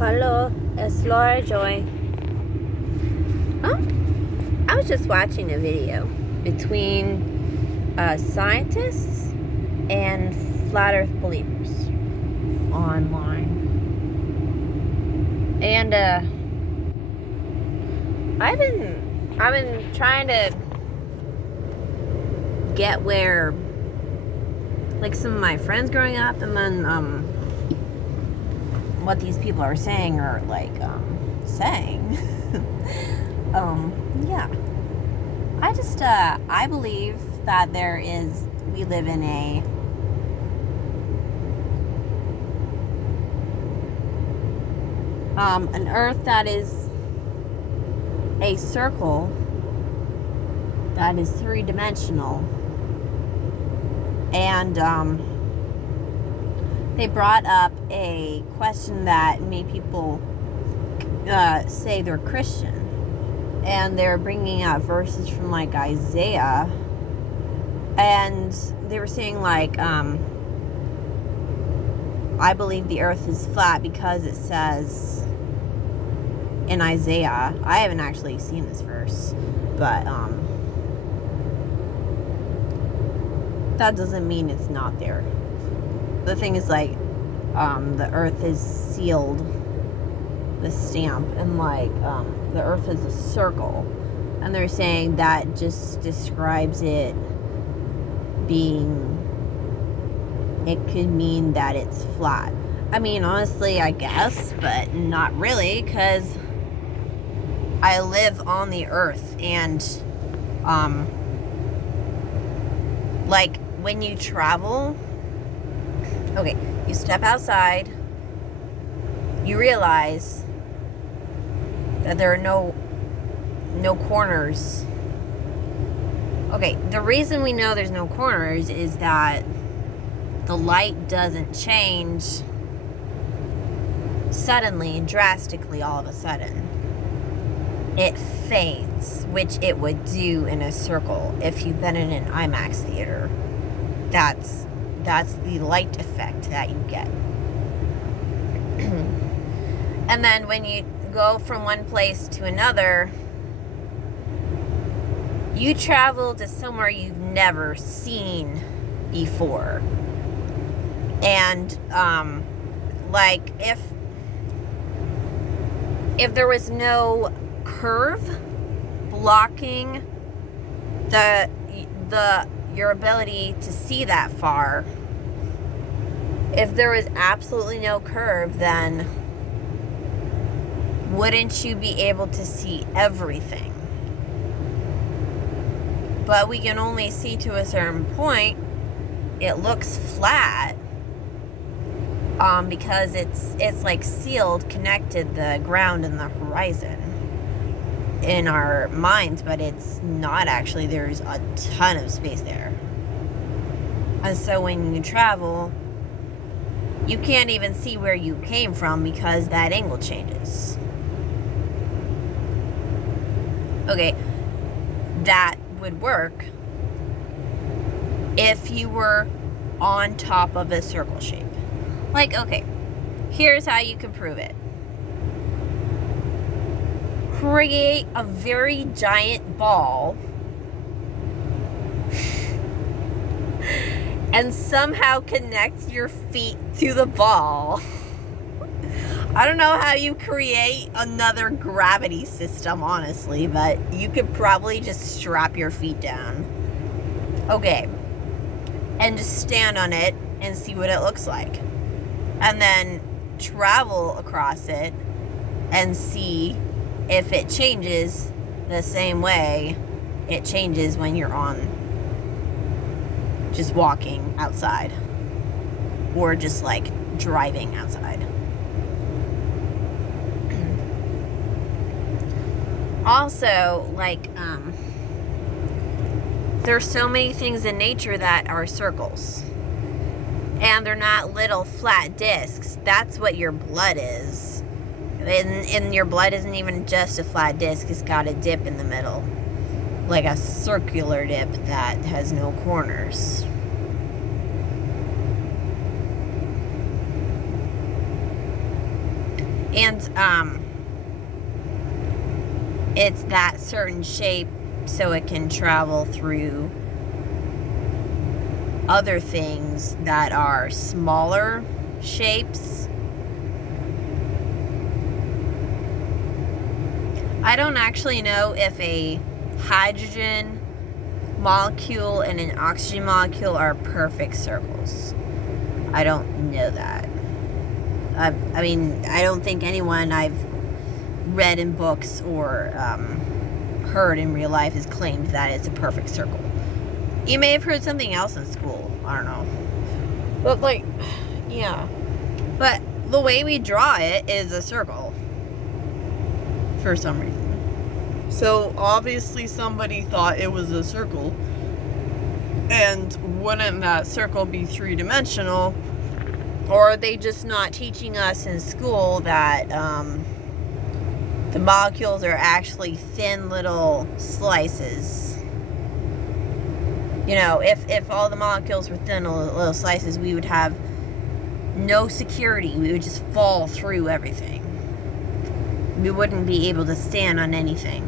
Hello, it's Laura Joy. Oh, I was just watching a video between scientists and flat Earth believers online, and I've been trying to get where, like, some of my friends growing up and then what these people are saying or saying. Yeah. I believe that we live in an earth that is a circle that is three-dimensional, and they brought up a question that made people say they're Christian, and they're bringing out verses from like Isaiah, and they were saying I believe the earth is flat because it says in Isaiah. I haven't actually seen this verse, but that doesn't mean it's not there. The thing is, the earth is sealed, the stamp, and the earth is a circle, and they're saying that just describes it could mean that it's flat. I mean, honestly, I guess, but not really, because I live on the earth, and when you travel, okay, you step outside, you realize that there are no corners. Okay, the reason we know there's no corners is that the light doesn't change suddenly and drastically all of a sudden. It fades, which it would do in a circle if you've been in an IMAX theater. That's the light effect that you get. And then when you go from one place to another, you travel to somewhere you've never seen before. And if there was no curve blocking your ability to see that far, if there was absolutely no curve, then wouldn't you be able to see everything? But we can only see to a certain point. It looks flat because it's like sealed, connected, the ground and the horizon in our minds, but it's not actually. There's a ton of space there. And so when you travel, you can't even see where you came from because that angle changes. Okay, that would work if you were on top of a circle shape. Okay, here's how you can prove it. Create a very giant ball and somehow connect your feet to the ball. I don't know how you create another gravity system, honestly, but you could probably just strap your feet down. Okay. And just stand on it and see what it looks like. And then travel across it and see if it changes the same way it changes when you're just walking outside or just driving outside. Also, there's so many things in nature that are circles. And they're not little flat discs. That's what your blood is. And your blood isn't even just a flat disc. It's got a dip in the middle. Like a circular dip that has no corners. And it's that certain shape so it can travel through other things that are smaller shapes. I don't actually know if a hydrogen molecule and an oxygen molecule are perfect circles. I don't know that. I mean, I don't think anyone I've read in books or heard in real life has claimed that it's a perfect circle. You may have heard something else in school. I don't know. But, like, yeah. But the way we draw it is a circle. For some reason. So, obviously somebody thought it was a circle. And wouldn't that circle be three-dimensional? Or are they just not teaching us in school that the molecules are actually thin little slices? You know, if all the molecules were thin little slices, we would have no security. We would just fall through everything. We wouldn't be able to stand on anything.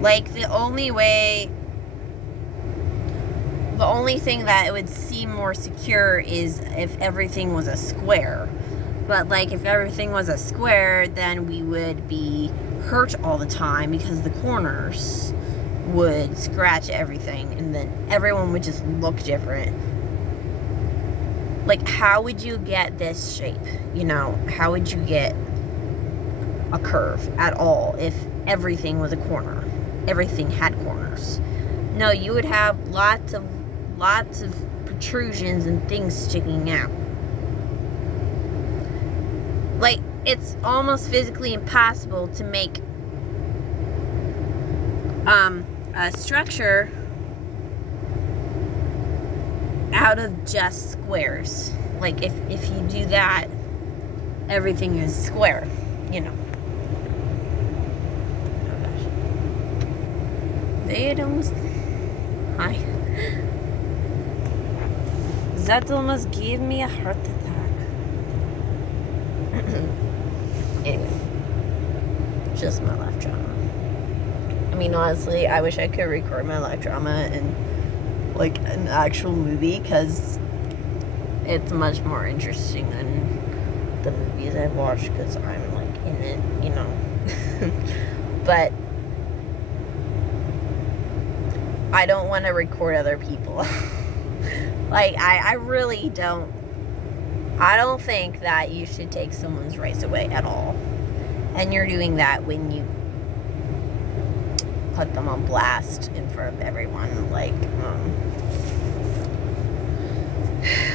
Like, the only thing that it would seem more secure is if everything was a square. But, like, if everything was a square, then we would be hurt all the time because the corners would scratch everything and then everyone would just look different. Like, how would you get this shape? You know, how would you get a curve at all if everything was a corner? Everything had corners. No, you would have lots of protrusions and things sticking out. Like, it's almost physically impossible to make a structure out of just squares. Like, if you do that, everything is square, you know. Oh gosh. They almost... Hi. That almost gave me a heart attack. Anyway. Just my life drama. I mean, honestly, I wish I could record my life drama in, like, an actual movie, because it's much more interesting than the movies I've watched, because I'm, like, in it, you know. But I don't want to record other people. Like, I really don't. I don't think that you should take someone's rights away at all. And you're doing that when you put them on blast in front of everyone, like,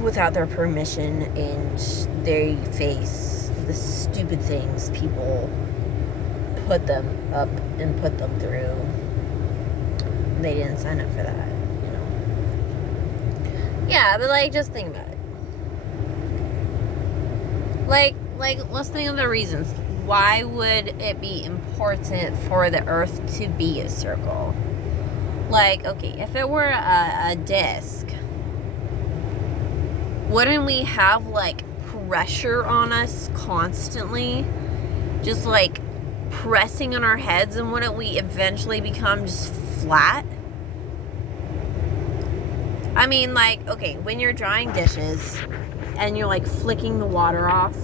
without their permission, and they face the stupid things people put them up and put them through. They didn't sign up for that, you know. Yeah, but, like, just think about it. Like, let's think of the reasons. Why would it be important for the Earth to be a circle? Like, okay, if it were a disc, wouldn't we have, like, pressure on us constantly? Just, like, pressing on our heads, and wouldn't we eventually become just flat? I mean, like, okay, when you're drying dishes and you're, like, flicking the water off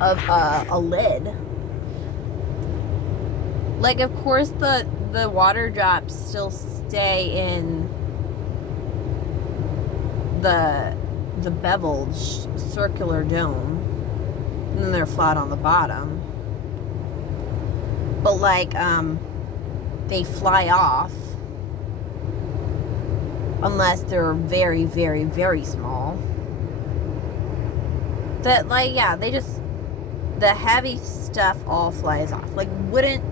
of a lid, like, of course the water drops still stay in the beveled circular dome, and then they're flat on the bottom. But, like, they fly off unless they're very, very, very small. That, like, yeah, they just, the heavy stuff all flies off. Like, wouldn't,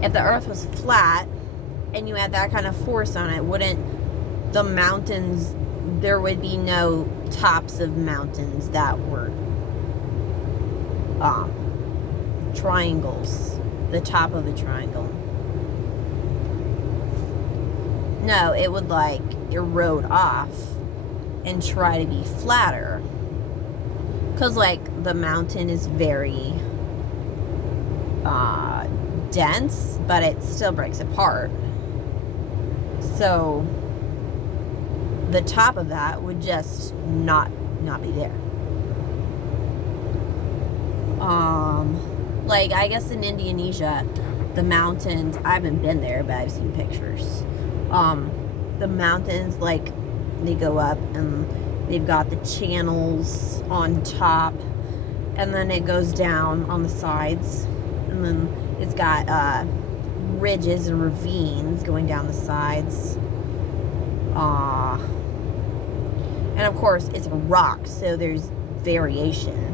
if the Earth was flat and you had that kind of force on it, wouldn't the mountains, there would be no tops of mountains that were triangles, the top of a triangle. No, it would, like, erode off and try to be flatter. Because, like, the mountain is very dense, but it still breaks apart. So the top of that would just not be there. Like, I guess in Indonesia, the mountains, I haven't been there, but I've seen pictures. The mountains, like, they go up and they've got the channels on top, and then it goes down on the sides, and then it's got ridges and ravines going down the sides. And of course, it's a rock, so there's variation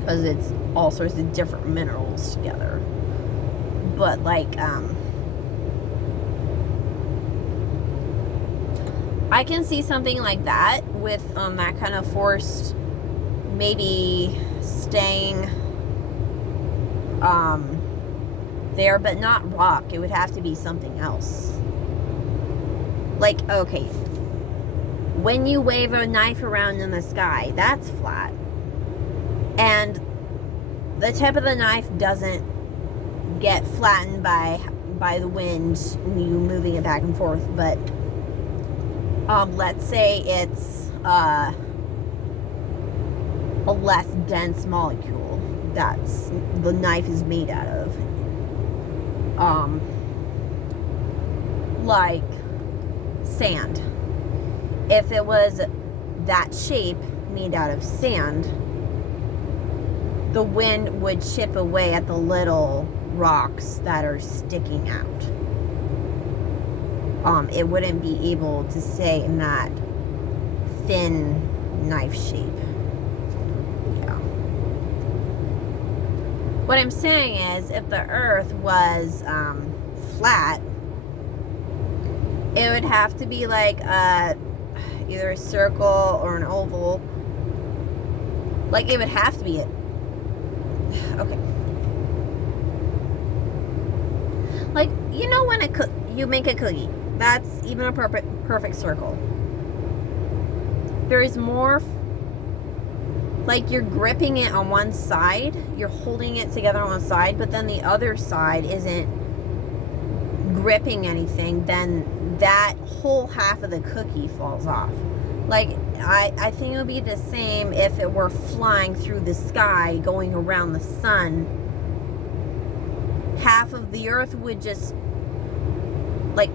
because it's all sorts of different minerals together. But, like, I can see something like that with that kind of forest maybe staying there, but not rock. It would have to be something else. Like, okay, when you wave a knife around in the sky, that's flat. And the tip of the knife doesn't get flattened by the wind, you moving it back and forth, but let's say it's a less dense molecule that's the knife is made out of, like sand. If it was that shape made out of sand, the wind would chip away at the little rocks that are sticking out. It wouldn't be able to stay in that thin knife shape. Yeah. What I'm saying is, if the earth was flat, it would have to be like either a circle or an oval. Like, it would have to be it. Okay. Like, you know when you make a cookie, that's even a perfect circle. There is more, like, you're gripping it on one side, you're holding it together on one side, but then the other side isn't gripping anything, then that whole half of the cookie falls off. Like, I think it would be the same if it were flying through the sky, going around the sun. Half of the earth would just, like,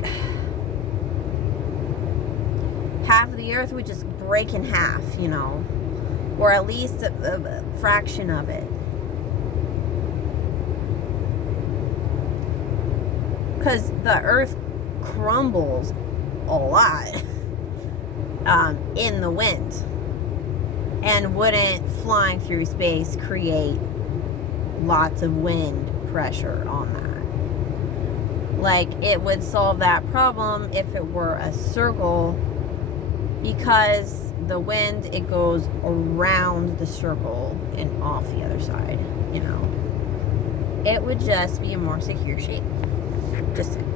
half of the earth would just break in half, you know, or at least a fraction of it. Because the earth crumbles a lot in the wind, and wouldn't flying through space create lots of wind pressure on that. Like, it would solve that problem if it were a circle, because the wind, it goes around the circle and off the other side, you know. It would just be a more secure shape. Just saying.